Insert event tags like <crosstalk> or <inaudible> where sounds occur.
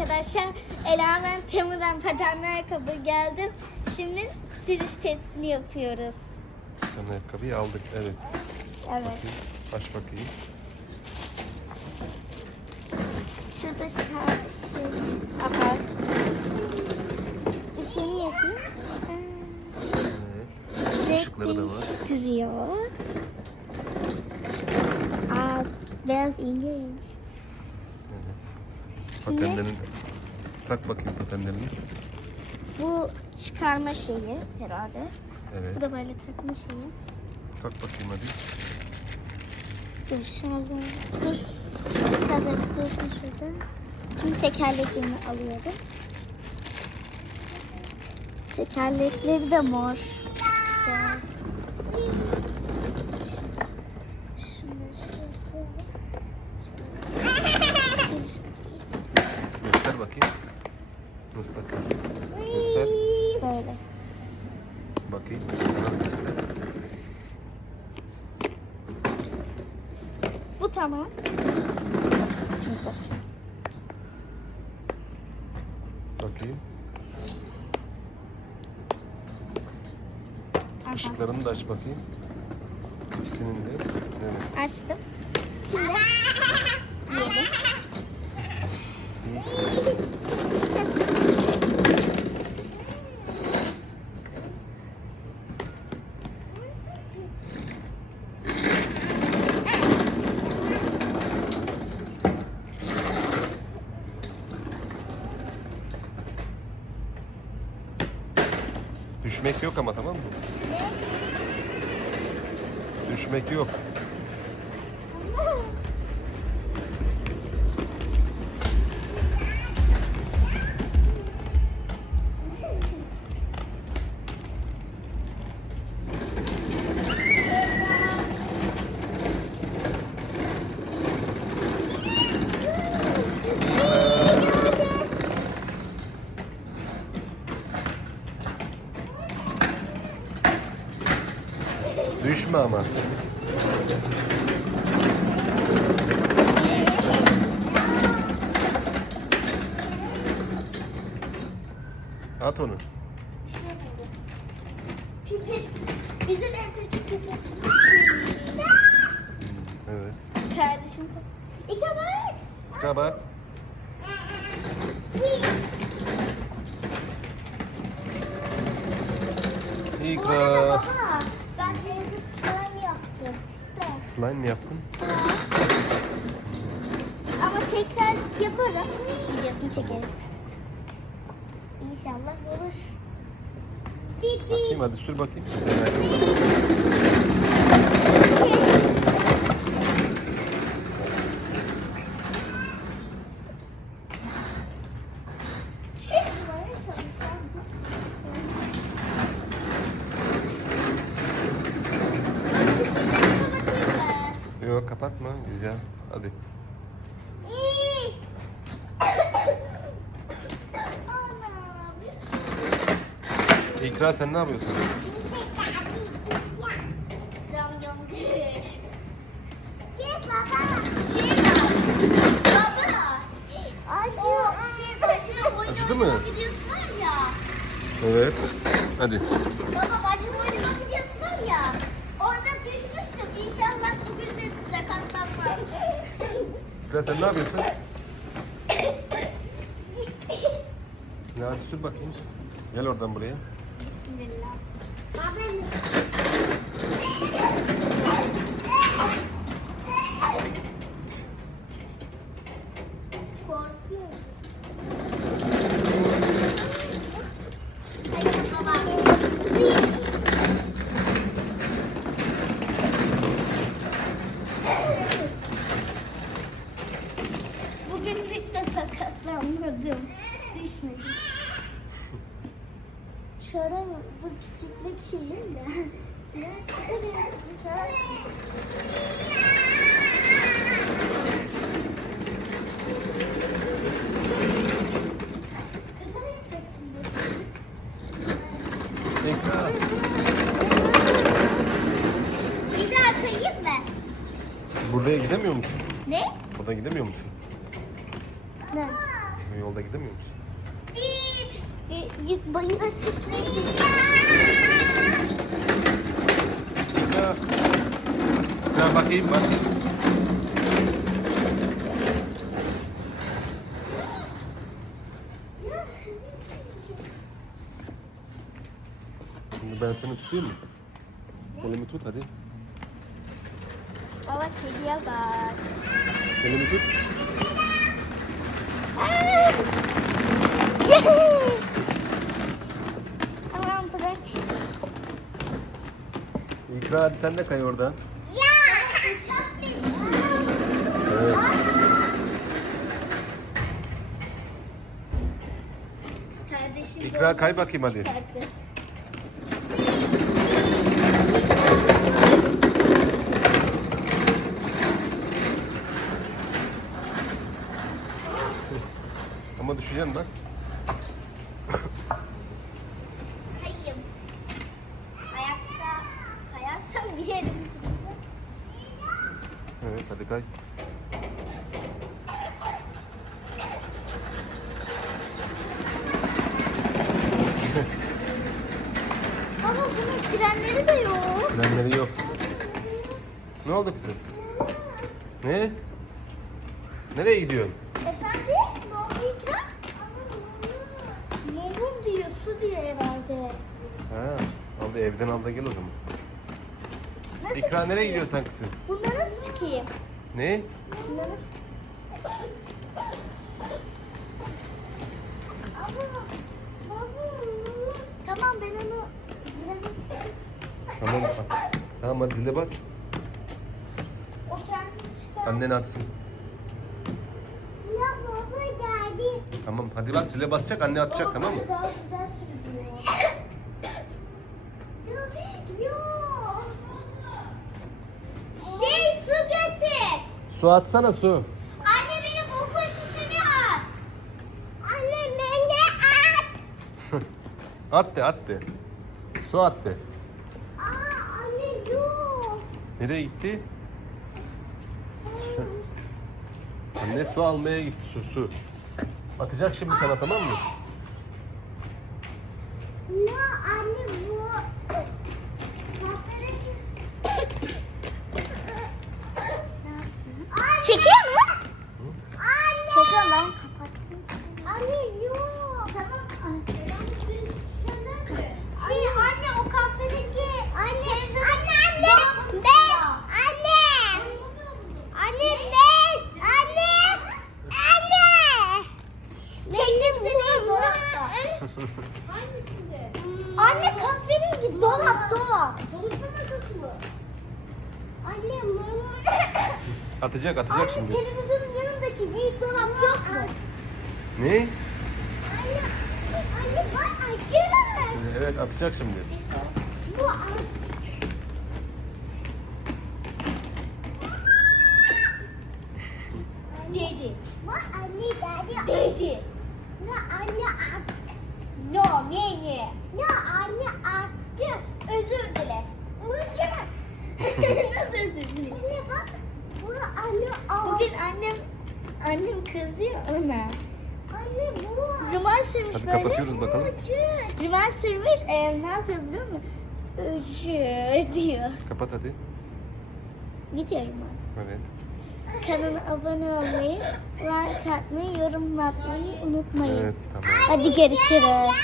arkadaşlar. Ela ben Temu'dan patenli ayakkabı geldim. Şimdi sürüş testini yapıyoruz. Sen ayakkabıyı aldık. Evet. Evet. Bakayım. Aç bakayım. Şurada şey, apart. Işığını yapayım. Evet. Işıkları da var. değiştiriyor. Aa, beyaz ilginç. De. Tak bakayım patenlerini. Bu çıkarma şeyi herhalde. Bu Evet. da böyle takma şeyi. Tak bakayım hadi. Dur şarjı dur. Şarjı tutuyorsun şurada. Şimdi tekerleklerini alıyorum. Tekerlekleri de mor. Göster bakayım. Nasıl takıyorsun? Göster. Böyle. Bakayım. Bu tamam. Şimdi bak. Bakayım. Aha. Işıklarını da aç bakayım. İkisinin de. Evet. Açtım. Şimdi Düşmek yok ama tamam mı? Düşmek yok. Düşme ama. At onu. Şey. Pipet. Bizim evdeki pipet. Evet. Kardeşim. İka bak. Şuna bak. Bu arada İkra. baba ben evde slime yaptım. Slime mi yaptın? Ama tekrar yaparım. Videosunu çekeriz. İnşallah olur. Bakayım hadi sür bakayım çalışsam. Bir şey kapatayım mı? Yok kapatma. Güzel. Hadi. İkra sen ne yapıyorsun? Acıdı mı? Evet. Hadi. Baba bahçede oynama videosu var ya. Orada düşmüştüm. İnşallah bugün de sakatlanmam. İkra sen ne yapıyorsun? Ya hadi sür bakayım. Gel oradan buraya. Bismillah. Korkuyorum. Çorap bu küçüklük şeyim de. <laughs> Biraz bir. Bir daha kayayım mı? Buraya gidemiyor musun? Ne? Buradan gidemiyor musun? Ne? Bu yolda gidemiyor musun? Bir, bir yük bayıra çıkmayın. Ya. Ben bakayım bak. Şimdi ben seni tutayım mı? Elimi tut hadi. Baba kediye bak. Elimi tut. <laughs> Tamam İkra hadi sen de kay oradan. Ya! Uçak geçmiş. Evet. Kardeşim İkra, kay bakayım hadi. çıkarttı. Ama düşeceksin bak. Kayayım. Ayakta kayarsam bir yerim kırılır. Evet hadi kay. Baba bunun frenleri de yok. Frenleri yok. Ne oldu kızım? Ne? Nereye gidiyorsun? Efendim? Ne oldu İkra? Mumum diyor, su diyor herhalde. Ha, al da evden al da gel o zaman. Nasıl İkra nereye çıkayım? gidiyorsun sen kızım? Bunda nasıl çıkayım? Ne? Bunda nasıl çıkayım? Baba, baba. Tamam ben onu Tamam. Tamam hadi zile bas. O kendisi çıkar. Annen atsın. Ya baba geldi. Tamam hadi bak zile basacak anne atacak tamam mı? Daha güzel sürüyor. Yok. Şey su getir. Su atsana su. Anne benim okul şişemi at. Anne beni at. <laughs> At de at de. Su at de. Aa anne yok. Nereye gitti? Anne su almaya gitti su su. Atacak şimdi sana tamam mı? Ne anne bu? Çekiyor mu? Anne. Çekiyor ben kapattım. Anne yok. Tamam. Şey anne o kahvedeki anne anne anne ben anne anne ben anne anne Çekmişti değil dolapta. Hangisinde? Anne kahverengi dolap dolap. Çalışma masası mı? Anne mama. Atacak atacak Anne şimdi. televizyonun yanındaki büyük dolap yok mu? Ne? Anne, anne bak anne. Evet atacak şimdi. Bu. Dedi. Anne dedi. Dedi. Ne anne attı. No anne attı. Özür dile. <laughs> Nasıl özür dile? Anne bak. Bunu anne attı. Bugün annem annem kızıyor ona. Anne bu. Rumal sürmüş Hadi böyle. kapatıyoruz bakalım. Rumal sürmüş. E, ne yapıyor biliyor musun? Özür diyor. Kapat hadi. Videoyu mu? Evet. Kanala abone olmayı, like atmayı, yorum atmayı unutmayın. Evet tamam. Hadi görüşürüz.